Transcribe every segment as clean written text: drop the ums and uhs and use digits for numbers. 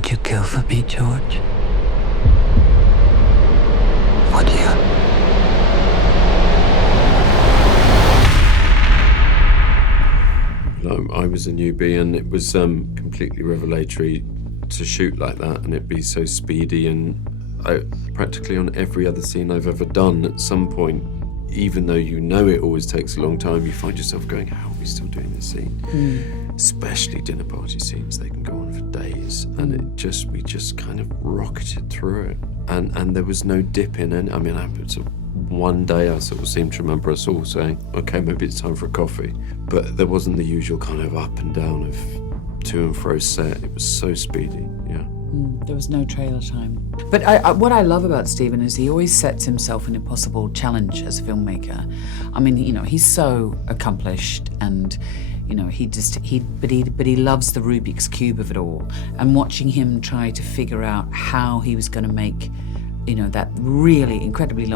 Would you kill for me, George? Would you? I was a newbie, and it was completely revelatory to shoot like that, and it be so speedy. And practically on every other scene I've ever done, at some point, even though you know it always takes a long time, you find yourself going, how are we still doing this scene? Especially dinner party scenes, they can go on for days. And we just kind of rocketed through it. And there was no dip in it. I mean, one day I sort of seem to remember us all saying, okay, maybe it's time for a coffee. But there wasn't the usual kind of up and down of to and fro set. It was so speedy, yeah. There was no trailer time. But what I love about Steven is he always sets himself an impossible challenge as a filmmaker. I mean, he's so accomplished, and but he loves the Rubik's Cube of it all. And watching him try to figure out how he was going to make that really two incredibly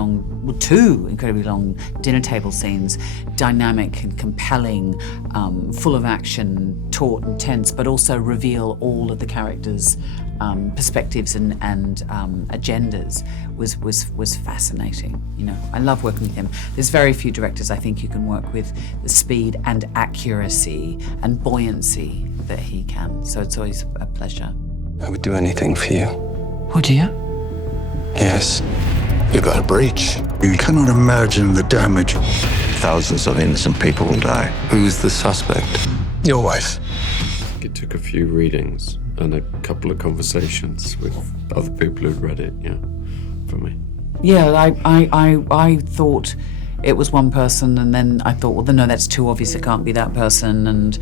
long dinner table scenes, dynamic and compelling, full of action, taut and tense, but also reveal all of the characters' perspectives and agendas was fascinating. I love working with him. There's very few directors I think you can work with the speed and accuracy and buoyancy that he can. So it's always a pleasure. I would do anything for you. Would you? Yes. You got a breach. You cannot imagine the damage. Thousands of innocent people will die. Who's the suspect? Your wife. It took a few readings and a couple of conversations with other people who'd read it, yeah, for me. Yeah, I thought it was one person, and then I thought, well, no, that's too obvious, it can't be that person. And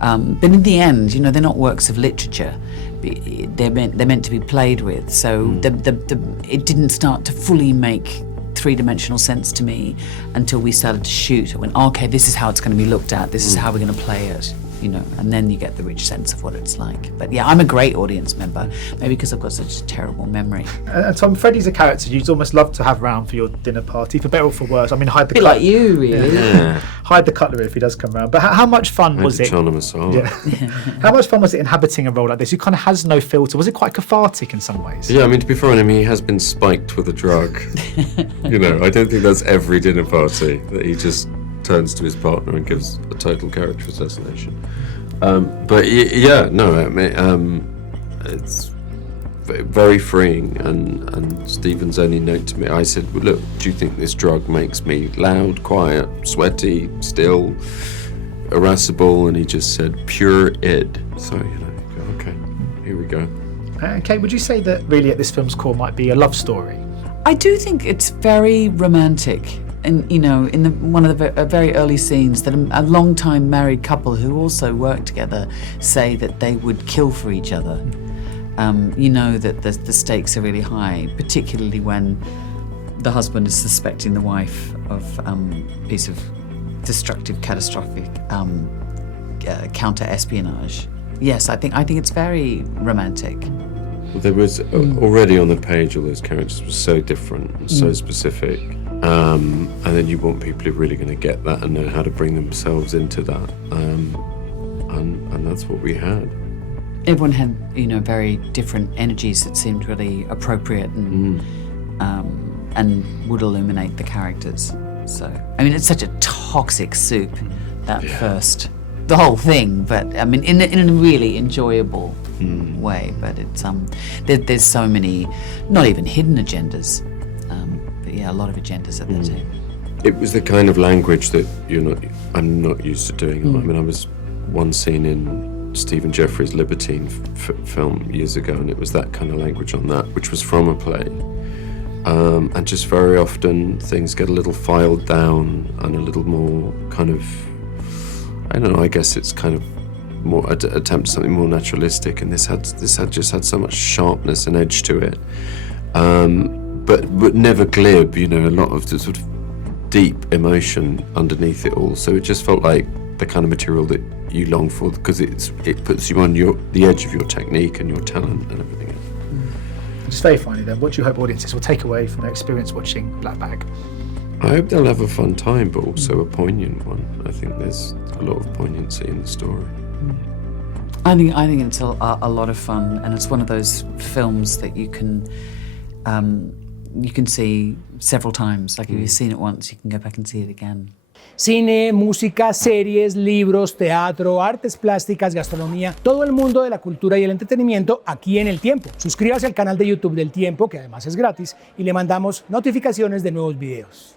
but in the end, they're not works of literature. They're meant to be played with. So it didn't start to fully make three-dimensional sense to me until we started to shoot. I went, okay, this is how it's going to be looked at. This is how we're going to play it. And then you get the rich sense of what it's like. But yeah, I'm a great audience member, maybe because I've got such a terrible memory. And Tom, Freddie's a character you'd almost love to have around for your dinner party, for better or for worse. I mean, hide the like you, really. Yeah. Hide the cutlery if he does come around. But how much fun was it? Yeah. How much fun was it inhabiting a role like this? Who kind of has no filter. Was it quite cathartic in some ways? Yeah, I mean, to be fair on him, he has been spiked with a drug. I don't think that's every dinner party that he just turns to his partner and gives a total character assassination. But yeah, no, I mean, it's very freeing. And Stephen's only note to me, I said, well, look, do you think this drug makes me loud, quiet, sweaty, still, irascible? And he just said, pure id. So, okay, here we go. Cate, would you say that really at this film's core might be a love story? I do think it's very romantic. And in one of the very early scenes, that a long-time married couple who also work together say that they would kill for each other. That the stakes are really high, particularly when the husband is suspecting the wife of a piece of destructive, catastrophic counter-espionage. Yes, I think it's very romantic. There was already on the page, all those characters were so different and so specific. And then you want people who are really going to get that and know how to bring themselves into that. And that's what we had. Everyone had, very different energies that seemed really appropriate and would illuminate the characters. So, I mean, it's such a toxic soup, the whole thing, but I mean, in a really enjoyable way. But it's there's so many, not even hidden agendas. A lot of agendas at that too. It was the kind of language that I'm not used to doing. I mean, I was one scene in Stephen Jeffries' Libertine film years ago, and it was that kind of language on that, which was from a play. And just very often things get a little filed down and a little more kind of, I don't know, I guess it's kind of more attempt something more naturalistic, and this had just had so much sharpness and edge to it. But never glib, a lot of the sort of deep emotion underneath it all. So it just felt like the kind of material that you long for, because it puts you on the edge of your technique and your talent and everything else. Just very finally then, what do you hope audiences will take away from their experience watching Black Bag? I hope they'll have a fun time, but also a poignant one. I think there's a lot of poignancy in the story. I think it's a lot of fun, and it's one of those films that you can see several times. Like if you've seen it once, you can go back and see it again. Cine, música, series, libros, teatro, artes plásticas, gastronomía, todo el mundo de la cultura y el entretenimiento aquí en El Tiempo. Suscríbase al canal de YouTube del Tiempo, que además es gratis, y le mandamos notificaciones de nuevos videos.